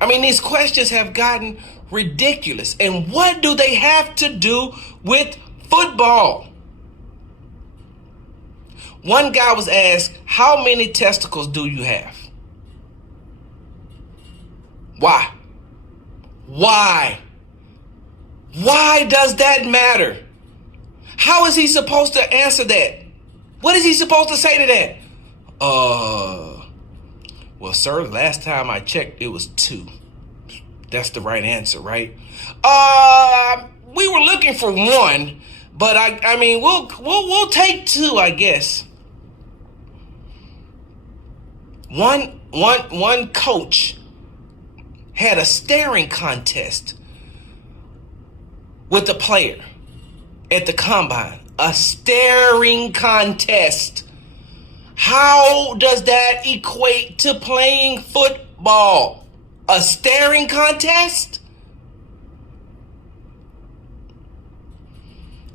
I mean, these questions have gotten ridiculous. And what do they have to do with football? One guy was asked, how many testicles do you have? Why? Why? Why does that matter? How is he supposed to answer that? What is he supposed to say to that? Well, sir, last time I checked, it was 2. That's the right answer, right? We were looking for 1, but I mean, we'll take 2, I guess. One coach had a staring contest with the player at the combine. A staring contest. How does that equate to playing football? A staring contest?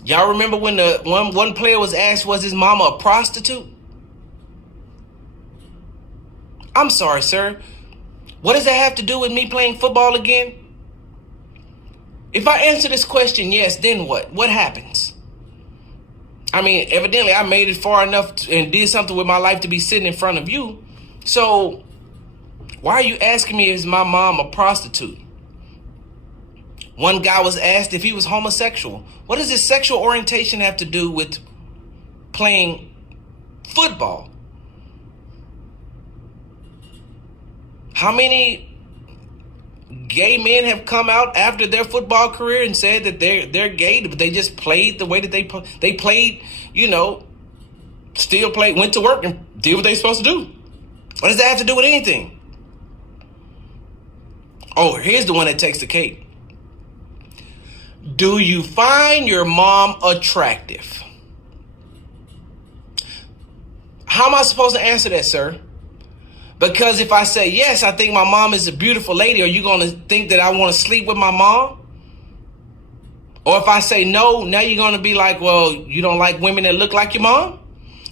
Y'all remember when the one player was asked, was his mama a prostitute? I'm sorry, sir. What does that have to do with me playing football again? If I answer this question yes, then what? What happens? I mean, evidently I made it far enough and did something with my life to be sitting in front of you. So why are you asking me, is my mom a prostitute? One guy was asked if he was homosexual. What does his sexual orientation have to do with playing football? How many gay men have come out after their football career and said that they're gay, but they just played the way that they played, still played, went to work and did what they're supposed to do? What does that have to do with anything? Oh, here's the one that takes the cake. Do you find your mom attractive? How am I supposed to answer that, sir? Because if I say, yes, I think my mom is a beautiful lady, are you going to think that I want to sleep with my mom? Or if I say no, now you're going to be like, well, you don't like women that look like your mom?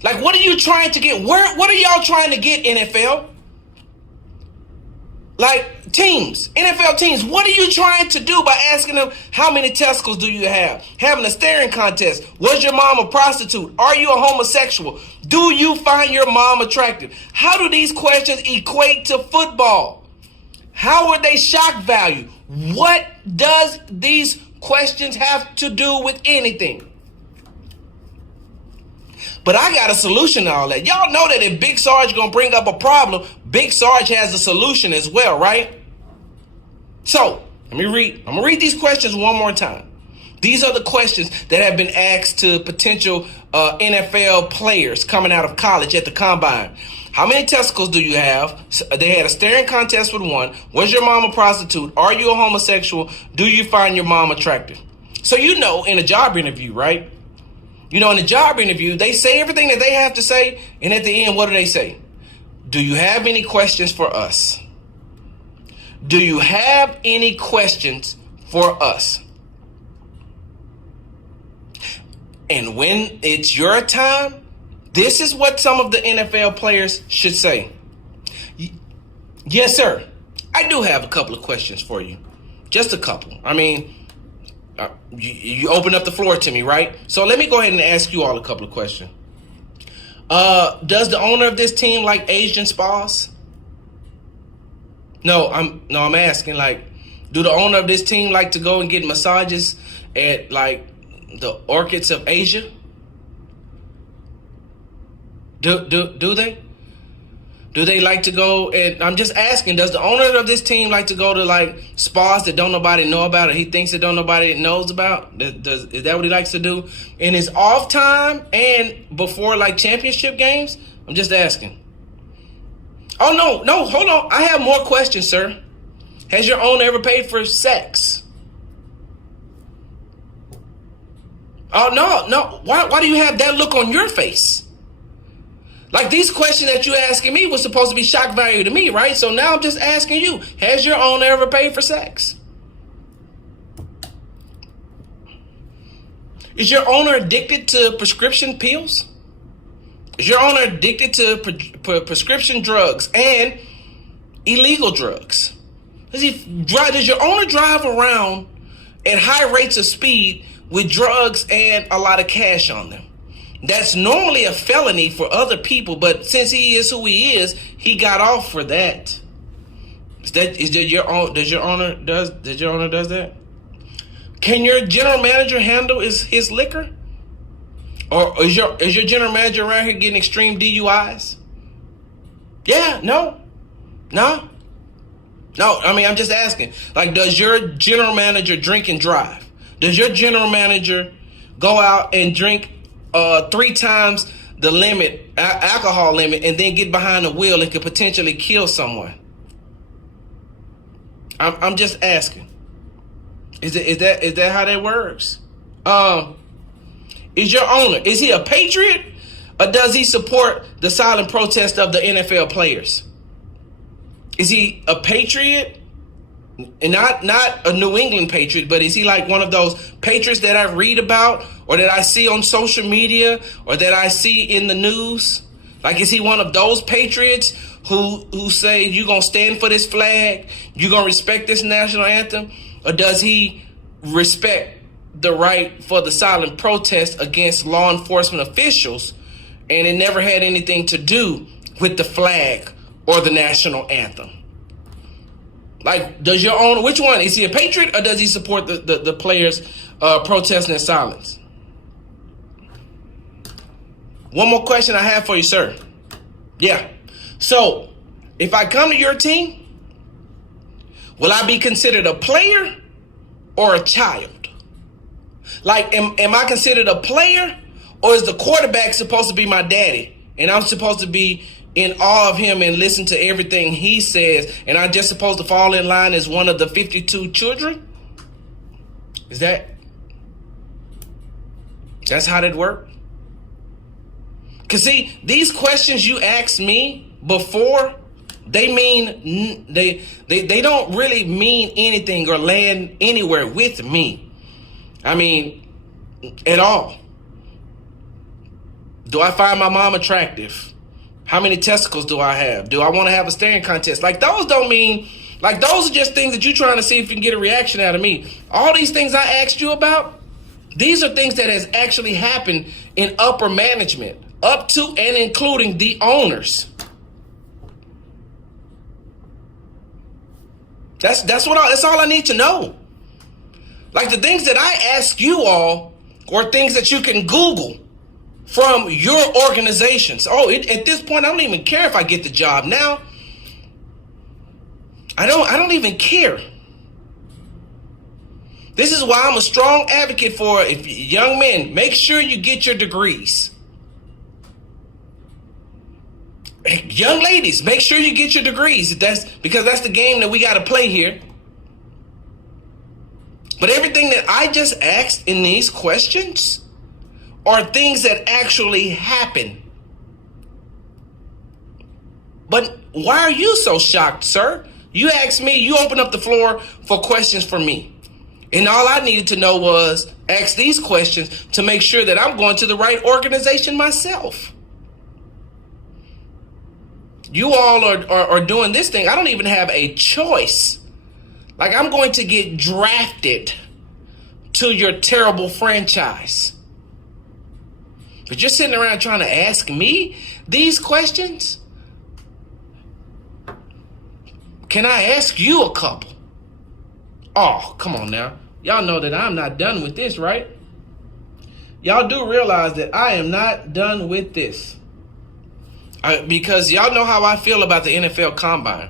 Like, what are you trying to get? What are y'all trying to get, NFL? Like, teams, NFL teams, what are you trying to do by asking them, how many testicles do you have? Having a staring contest. Was your mom a prostitute? Are you a homosexual? Do you find your mom attractive? How do these questions equate to football? How are they shock value? What does these questions have to do with anything? But I got a solution to all that. Y'all know that if Big Sarge gonna bring up a problem, Big Sarge has a solution as well, right? So, I'm gonna read these questions one more time. These are the questions that have been asked to potential NFL players coming out of college at the combine. How many testicles do you have? They had a staring contest with 1. Was your mom a prostitute? Are you a homosexual? Do you find your mom attractive? So in a job interview, right? In a job interview, they say everything that they have to say, and at the end, what do they say? Do you have any questions for us? Do you have any questions for us? And when it's your time, this is what some of the NFL players should say. Yes, sir. I do have a couple of questions for you. Just a couple. I mean, you open up the floor to me, right? So let me go ahead and ask you all a couple of questions. Does the owner of this team like Asian spas? No, I'm asking, like, do the owner of this team like to go and get massages at, like, the orchids of Asia? Do they? Do they like to go, and I'm just asking, does the owner of this team like to go to, like, spas that don't nobody know about, or he thinks that don't nobody knows about? Is that what he likes to do in his off time and before, like, championship games? I'm just asking. Oh, no, hold on. I have more questions, sir. Has your owner ever paid for sex? Oh, no. Why do you have that look on your face? Like, these questions that you're asking me was supposed to be shock value to me, right? So now I'm just asking you, has your owner ever paid for sex? Is your owner addicted to prescription pills? Is your owner addicted to prescription drugs and illegal drugs? Does your owner drive around at high rates of speed with drugs and a lot of cash on them? That's normally a felony for other people, but since he is who he is, he got off for that. Does your owner does that? Can your general manager handle his liquor? Or is your general manager around here getting extreme DUIs? Yeah, no. I mean, I'm just asking. Like, does your general manager drink and drive? Does your general manager go out and drink 3 times the limit, alcohol limit, and then get behind the wheel and could potentially kill someone? I'm just asking. Is that how that works? Is your owner, is he a patriot, or does he support the silent protest of the NFL players? Is he a patriot? And not a New England patriot, but is he like one of those patriots that I read about or that I see on social media or that I see in the news? Like, is he one of those patriots who say you're going to stand for this flag, you're going to respect this national anthem? Or does he respect the right for the silent protest against law enforcement officials, and it never had anything to do with the flag or the national anthem? Like, does your owner, which one? Is he a patriot, or does he support the players protesting in silence? One more question I have for you, sir. Yeah. So, if I come to your team, will I be considered a player or a child? Like, am I considered a player, or is the quarterback supposed to be my daddy, and I'm supposed to be in awe of him and listen to everything he says, and I'm just supposed to fall in line as one of the 52 children? That's how that work? Because see, these questions you asked me before, they mean, they don't really mean anything or land anywhere with me. I mean, at all. Do I find my mom attractive? How many testicles do I have? Do I want to have a staring contest? Like, those don't mean, like, those are just things that you're trying to see if you can get a reaction out of me. All these things I asked you about, these are things that has actually happened in upper management, up to and including the owners. That's all I need to know. Like, the things that I ask you all are things that you can Google from your organizations. At this point, I don't even care if I get the job now. I don't even care. This is why I'm a strong advocate for, if young men, make sure you get your degrees. Young ladies, make sure you get your degrees. Because that's the game that we got to play here. But everything that I just asked in these questions are things that actually happen. But why are you so shocked, sir? You asked me, you opened up the floor for questions for me. And all I needed to know was ask these questions to make sure that I'm going to the right organization myself. You all are doing this thing. I don't even have a choice. Like, I'm going to get drafted to your terrible franchise. But you're sitting around trying to ask me these questions? Can I ask you a couple? Oh, come on now. Y'all know that I'm not done with this, right? Y'all do realize that I am not done with this. Because y'all know how I feel about the NFL Combine.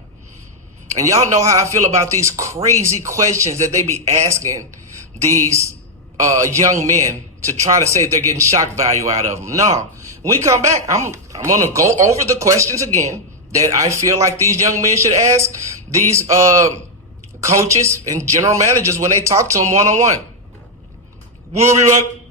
And y'all know how I feel about these crazy questions that they be asking these young men to try to say they're getting shock value out of them. No. When we come back, I'm going to go over the questions again that I feel like these young men should ask these coaches and general managers when they talk to them one-on-one. We'll be back.